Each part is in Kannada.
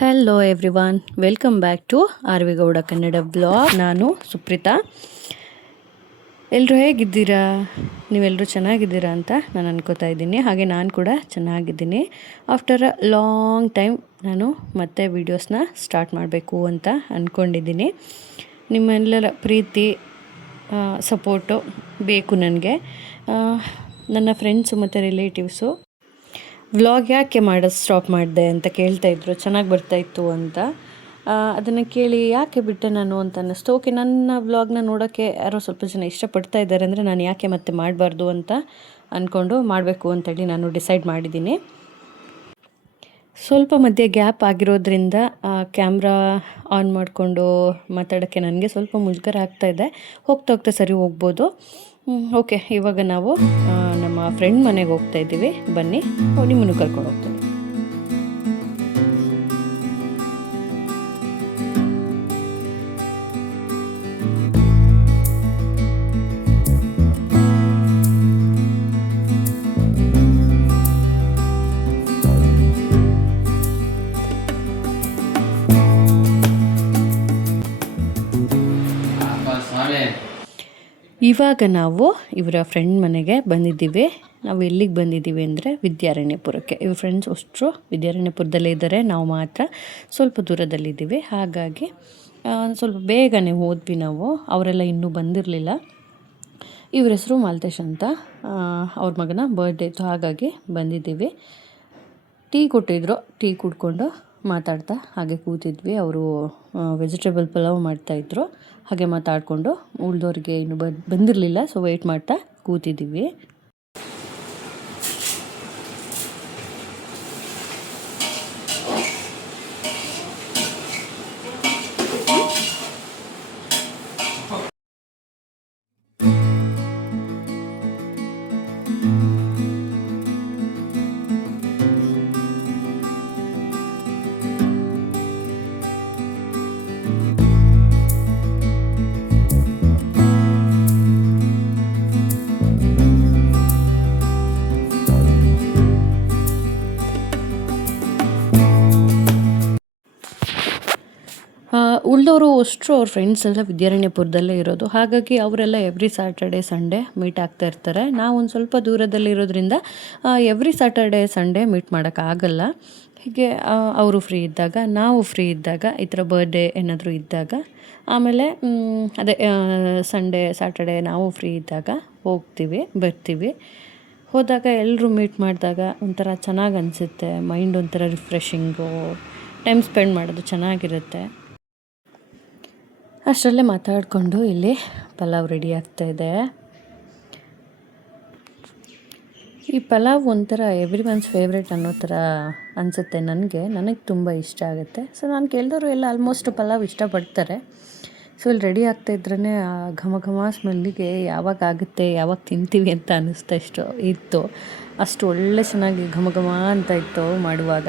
Hello everyone, welcome back to ಆರ್ವಿಗೌಡ Kannada blog. ನಾನು ಸುಪ್ರೀತಾ. ಎಲ್ಲರೂ ಹೇಗಿದ್ದೀರಾ? ನೀವೆಲ್ಲರೂ ಚೆನ್ನಾಗಿದ್ದೀರಾ ಅಂತ ನಾನು ಅನ್ಕೋತಾ ಇದ್ದೀನಿ. ಹಾಗೆ ನಾನು ಕೂಡ ಚೆನ್ನಾಗಿದ್ದೀನಿ. ಆಫ್ಟರ್ ಅ ಲಾಂಗ್ ಟೈಮ್ ನಾನು ಮತ್ತೆ ವೀಡಿಯೋಸ್ನ ಸ್ಟಾರ್ಟ್ ಮಾಡಬೇಕು ಅಂತ ಅಂದ್ಕೊಂಡಿದ್ದೀನಿ. ನಿಮ್ಮೆಲ್ಲರ ಪ್ರೀತಿ ಸಪೋರ್ಟು ಬೇಕು ನನಗೆ. ನನ್ನ ಫ್ರೆಂಡ್ಸು ಮತ್ತು ರಿಲೇಟಿವ್ಸು ವ್ಲಾಗ್ ಯಾಕೆ ಮಾಡೋದು ಸ್ಟಾಪ್ ಮಾಡಿದೆ ಅಂತ ಕೇಳ್ತಾಯಿದ್ರು, ಚೆನ್ನಾಗಿ ಬರ್ತಾಯಿತ್ತು ಅಂತ. ಅದನ್ನು ಕೇಳಿ ಯಾಕೆ ಬಿಟ್ಟೆ ನಾನು ಅಂತ ಅನ್ನಿಸ್ತು. ಓಕೆ, ನನ್ನ ವ್ಲಾಗ್ನ ನೋಡೋಕ್ಕೆ ಯಾರೋ ಸ್ವಲ್ಪ ಜನ ಇಷ್ಟಪಡ್ತಾ ಇದ್ದಾರೆ ಅಂದರೆ ನಾನು ಯಾಕೆ ಮತ್ತೆ ಮಾಡಬಾರ್ದು ಅಂತ ಅಂದ್ಕೊಂಡು ಮಾಡಬೇಕು ಅಂತೇಳಿ ನಾನು ಡಿಸೈಡ್ ಮಾಡಿದ್ದೀನಿ. ಸ್ವಲ್ಪ ಮಧ್ಯೆ ಗ್ಯಾಪ್ ಆಗಿರೋದ್ರಿಂದ ಕ್ಯಾಮ್ರಾ ಆನ್ ಮಾಡಿಕೊಂಡು ಮಾತಾಡೋಕ್ಕೆ ನನಗೆ ಸ್ವಲ್ಪ ಮುಜುಗರ ಆಗ್ತಾಯಿದೆ. ಹೋಗ್ತಾ ಹೋಗ್ತಾ ಸರಿ ಹೋಗ್ಬೋದು. ಓಕೆ, ಇವಾಗ ನಾವು ನಮ್ಮ ಫ್ರೆಂಡ್ ಮನೆಗೆ ಹೋಗ್ತಾ ಇದ್ದೀವಿ. ಬನ್ನಿ, ನಿಮ್ಮನ್ನು ಕರ್ಕೊಂಡು ಹೋಗ್ತೀನಿ. ಇವಾಗ ನಾವು ಇವರ ಫ್ರೆಂಡ್ ಮನೆಗೆ ಬಂದಿದ್ದೀವಿ. ನಾವು ಎಲ್ಲಿಗೆ ಬಂದಿದ್ದೀವಿ ಅಂದರೆ ವಿದ್ಯಾರಣ್ಯಪುರಕ್ಕೆ. ಇವ್ರ ಫ್ರೆಂಡ್ಸ್ ಅಷ್ಟರು ವಿದ್ಯಾರಣ್ಯಪುರದಲ್ಲೇ ಇದ್ದಾರೆ, ನಾವು ಮಾತ್ರ ಸ್ವಲ್ಪ ದೂರದಲ್ಲಿದ್ದೀವಿ. ಹಾಗಾಗಿ ಸ್ವಲ್ಪ ಬೇಗನೆ ಹೋದ್ವಿ ನಾವು. ಅವರೆಲ್ಲ ಇನ್ನೂ ಬಂದಿರಲಿಲ್ಲ. ಇವ್ರ ಹೆಸರು ಮಾಲ್ತೇಶ್ ಅಂತ. ಅವ್ರ ಮಗನ ಬರ್ಡೇ ಇತ್ತು, ಹಾಗಾಗಿ ಬಂದಿದ್ದೀವಿ. ಟೀ ಕೊಟ್ಟಿದ್ರು, ಟೀ ಕುಡ್ಕೊಂಡು ಮಾತಾಡ್ತಾ ಹಾಗೆ ಕೂತಿದ್ವಿ. ಅವರು ವೆಜಿಟೇಬಲ್ ಪಲಾವ್ ಮಾಡ್ತಾಯಿದ್ರು. ಹಾಗೆ ಮಾತಾಡಿಕೊಂಡು ಉಳಿದವ್ರಿಗೆ ಇನ್ನೂ ಬಂದಿರಲಿಲ್ಲ, ಸೊ ವೆಯ್ಟ್ ಮಾಡ್ತಾ ಕೂತಿದ್ದೀವಿ. ಉಳಿದವರು ಅಷ್ಟರು ಅವ್ರ ಫ್ರೆಂಡ್ಸ್ ಎಲ್ಲ ವಿದ್ಯಾರಣ್ಯಪುರದಲ್ಲೇ ಇರೋದು. ಹಾಗಾಗಿ ಅವರೆಲ್ಲ ಎವ್ರಿ ಸ್ಯಾಟರ್ಡೆ ಸಂಡೇ ಮೀಟ್ ಆಗ್ತಾ ಇರ್ತಾರೆ. ನಾವು ಒಂದು ಸ್ವಲ್ಪ ದೂರದಲ್ಲಿರೋದ್ರಿಂದ ಎವ್ರಿ ಸ್ಯಾಟರ್ಡೆ ಸಂಡೇ ಮೀಟ್ ಮಾಡೋಕ್ಕಾಗಲ್ಲ. ಹೀಗೆ ಅವರು ಫ್ರೀ ಇದ್ದಾಗ, ನಾವು ಫ್ರೀ ಇದ್ದಾಗ, ಈ ಥರ ಬರ್ಡೇ ಏನಾದರೂ ಇದ್ದಾಗ, ಆಮೇಲೆ ಅದೇ ಸಂಡೇ ಸ್ಯಾಟರ್ಡೆ ನಾವು ಫ್ರೀ ಇದ್ದಾಗ ಹೋಗ್ತೀವಿ, ಬರ್ತೀವಿ. ಹೋದಾಗ ಎಲ್ಲರೂ ಮೀಟ್ ಮಾಡಿದಾಗ ಒಂಥರ ಚೆನ್ನಾಗಿ ಅನಿಸುತ್ತೆ. ಮೈಂಡ್ ಒಂಥರ ರಿಫ್ರೆಶಿಂಗು, ಟೈಮ್ ಸ್ಪೆಂಡ್ ಮಾಡೋದು ಚೆನ್ನಾಗಿರುತ್ತೆ. ಅಷ್ಟರಲ್ಲೇ ಮಾತಾಡಿಕೊಂಡು ಇಲ್ಲಿ ಪಲಾವ್ ರೆಡಿ ಆಗ್ತಾಯಿದೆ. ಈ ಪಲಾವ್ ಒಂಥರ ಎವ್ರಿ ಒನ್ಸ್ ಫೇವ್ರೇಟ್ ಅನ್ನೋ ಥರ ಅನಿಸುತ್ತೆ ನನಗೆ ತುಂಬ ಇಷ್ಟ ಆಗುತ್ತೆ. ಸೊ ನಾನು ಕೇಳಿದವರು ಎಲ್ಲ ಆಲ್ಮೋಸ್ಟ್ ಪಲಾವ್ ಇಷ್ಟಪಡ್ತಾರೆ. ಸೊ ಇಲ್ಲಿ ರೆಡಿ ಆಗ್ತಾಯಿದ್ರೇ ಆ ಘಮ ಘಮ ಸ್ಮೆಲ್ಲಿಗೆ ಯಾವಾಗ ಆಗುತ್ತೆ, ಯಾವಾಗ ತಿಂತೀವಿ ಅಂತ ಅನ್ನಿಸ್ತಾ ಇತ್ತು. ಅಷ್ಟು ಒಳ್ಳೆ ಚೆನ್ನಾಗಿ ಘಮ ಘಮ ಅಂತ ಇತ್ತು ಮಾಡುವಾಗ.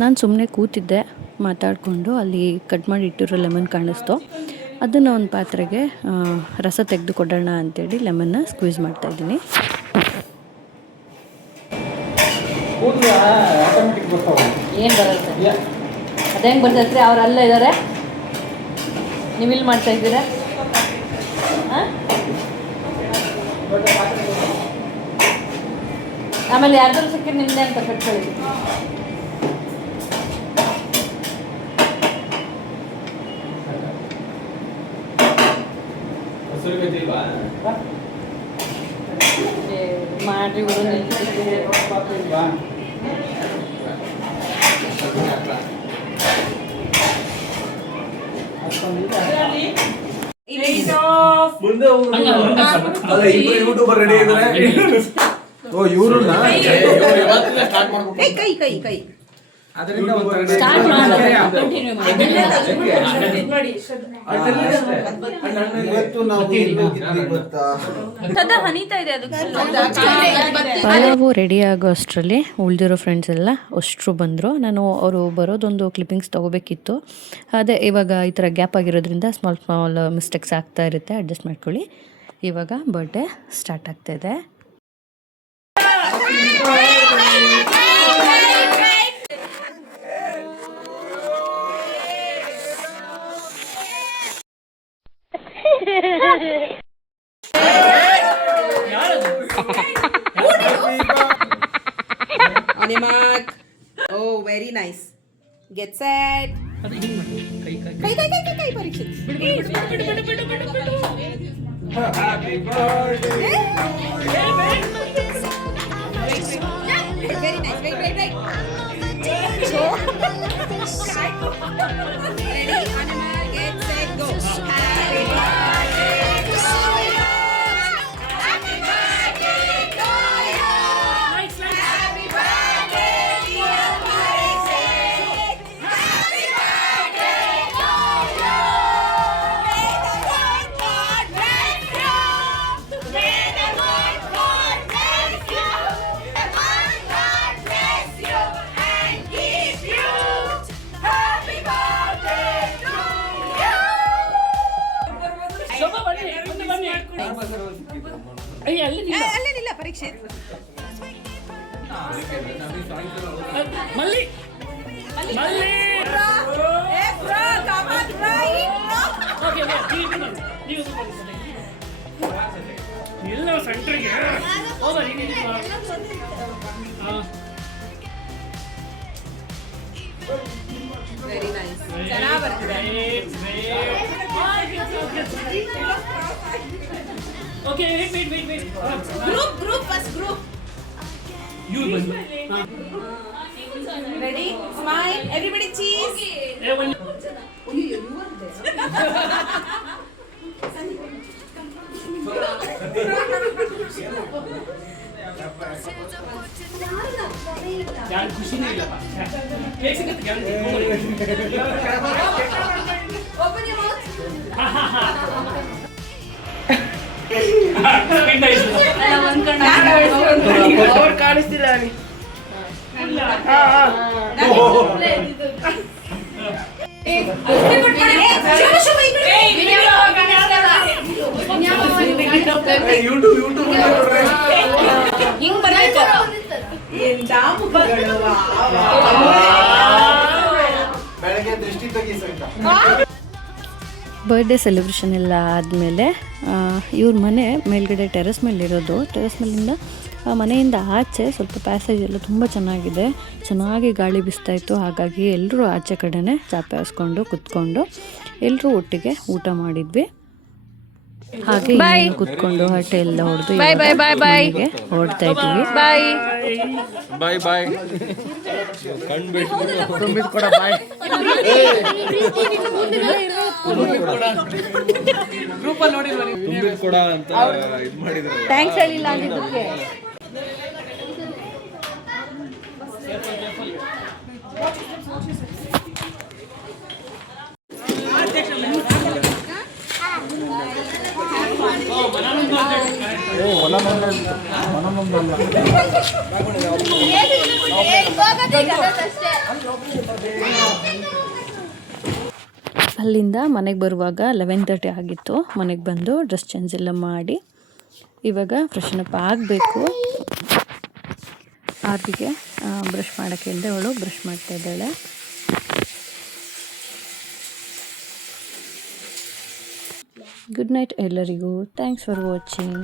ನಾನು ಸುಮ್ಮನೆ ಕೂತಿದ್ದೆ ಮಾತಾಡಿಕೊಂಡು. ಅಲ್ಲಿ ಕಟ್ ಮಾಡಿ ಇಟ್ಟಿರೋ ಲೆಮನ್ ಕಾಣಿಸ್ತು. ಅದನ್ನು ಒಂದು ಪಾತ್ರೆಗೆ ರಸ ತೆಗೆದು ಕೊಡೋಣ ಅಂತೇಳಿ ಲೆಮನ್ನ ಸ್ಕ್ವೀಸ್ ಮಾಡ್ತಾಯಿದ್ದೀನಿ. ಏನು ಬರುತ್ತೆ ಅದು ಹೆಂಗೆ ಬರ್ತೈತ್ರಿ? ಅವ್ರು ಅಲ್ಲೇ ಇದ್ದಾರೆ, ನೀವಿಲ್ಲಿ ಮಾಡ್ತಾಯಿದ್ದೀರಾ? ಆಮೇಲೆ ಯಾರ್ದಾರು ಸಿಕ್ಕಿದ್ರೆ ನಿಮ್ಮದೇ ಅಂತ ಕಟ್ಕೊಳ್ಳಿ. ಮಾಡಿ ಯೂಟ್ಯೂಬರ್ ರೆಡಿ ಇದ್ದಾರೆ. ಓ ಇವ್ರನ್ನ ಕೈ ಅದರಿಂದ ಒಂಥರ ಸ್ಟಾರ್ಟ್ ಕಂಟಿನ್ಯೂ ಇವತ್ತು ನಾವು ಎಲ್ಲಿ ಹೋಗಿದ್ವಿ ಗೊತ್ತಾ? ಹನಿತಾ ಇದೆ ಅದು. ಪಲಾವು ರೆಡಿ ಆಗೋ ಅಷ್ಟರಲ್ಲಿ ಉಳಿದಿರೋ ಫ್ರೆಂಡ್ಸ್ ಎಲ್ಲ ಅಷ್ಟರು ಬಂದರು. ನಾನು ಅವರು ಬರೋದೊಂದು ಕ್ಲಿಪ್ಪಿಂಗ್ಸ್ ತೊಗೋಬೇಕಿತ್ತು. ಅದೇ ಇವಾಗ ಈ ಥರ ಗ್ಯಾಪ್ ಆಗಿರೋದ್ರಿಂದ ಸ್ಮಾಲ್ ಮಿಸ್ಟೇಕ್ಸ್ ಆಗ್ತಾ ಇರುತ್ತೆ, ಅಡ್ಜಸ್ಟ್ ಮಾಡ್ಕೊಳ್ಳಿ. ಇವಾಗ ಬರ್ಡೇ ಸ್ಟಾರ್ಟ್ ಆಗ್ತಾಯಿದೆ. On your mark. Oh, very nice. Get set. Kai, Parikshit. Happy birthday. Very nice. Wait. Ready? On your mark. Get set. Go. Happy birthday to you. Happy birthday to you. Happy birthday, dear Parikshit. Happy birthday to you. May the Lord God bless you. May the Lord God bless you. And keep you. Happy birthday to you. ಅಲ್ಲೇನಿಲ್ಲ ಪರೀಕ್ಷಿತ್. ಎಲ್ಲ ಸೆಂಟ್ರಿಗೆ ಹೌದಾ? Very nice. ಚೆನ್ನಾಗಿ ಬರ್ತಿದೆ. Okay, wait. Group first group. ಇವ್ರು ಬಂದು ರೆಡಿ? ಸ್ಮೈಲ್. Everybody cheese. ಯಾರು ಖುಷಿನೇ ಇಲ್ಲಪ್ಪ. ಕೇಕ್ ಸಿಗುತ್ತೆ ಗ್ಯಾರಂಟಿ. Open your mouth. ಅವ್ರು ಕಾಣಿಸ್ತಿಲ್ಲ ಅವನಿಗೆ. YouTube ಬೆಳಗ್ಗೆ ದೃಷ್ಟಿ ತೆಗಿಸಂತ. ಬರ್ಡೇ ಸೆಲೆಬ್ರೇಷನ್ ಎಲ್ಲ ಆದಮೇಲೆ ಇವ್ರ ಮನೆ ಮೇಲ್ಗಡೆ ಟೆರೆಸ್ ಮೇಲಿರೋದು. ಟೆರೆಸ್ ಮೇಲಿಂದ ಮನೆಯಿಂದ ಆಚೆ ಸ್ವಲ್ಪ ಪ್ಯಾಸೇಜ್ ಎಲ್ಲ ತುಂಬ ಚೆನ್ನಾಗಿ ಗಾಳಿ ಬೀಸ್ತಾಯಿತ್ತು. ಹಾಗಾಗಿ ಎಲ್ಲರೂ ಆಚೆ ಕಡೆನೇ ಚಾಪೆ ಹಾಸ್ಕೊಂಡು ಕುತ್ಕೊಂಡು ಎಲ್ಲರೂ ಒಟ್ಟಿಗೆ ಊಟ ಮಾಡಿದ್ವಿ. ಹಾಗೆ ಕುತ್ಕೊಂಡು ಹರಟೆ ಎಲ್ಲ ಹೊಡೆದು ಹೊರಡ್ತಾ ಇದ್ದೀವಿ. ಬಾಯ್ ತುಂಬಿದ್ ಕೂಡ ಬಾಯ್. ಗ್ರೂಪಲ್ಲಿ ನೋಡಿಲ್ವ ನೀವು? ತುಂಬಿದ್ ಕೂಡ ಅಂತ ಇದು ಮಾಡಿದ್ರು. ಥ್ಯಾಂಕ್ಸ್ ಹೇಳಿಲ್ಲ ಅಂದಿದ್ದಕ್ಕೆ. ಅಲ್ಲಿಂದ ಮನೆಗೆ ಬರುವಾಗ 11:30 ಆಗಿತ್ತು. ಮನೆಗೆ ಬಂದು ಡ್ರೆಸ್ ಚೇಂಜ್ ಎಲ್ಲ ಮಾಡಿ ಇವಾಗ ಫ್ರೆಶನ್ ಅಪ್ ಆಗಬೇಕು. ಆರ್ವಿಗೆ ಬ್ರಷ್ ಮಾಡೋಕ್ಕೆ ಹೇಳಿದೆ, ಅವಳು ಬ್ರಷ್ ಮಾಡ್ತಾ ಇದ್ದಾಳೆ. ಗುಡ್ ನೈಟ್ ಎಲ್ಲರಿಗೂ. Thanks for watching.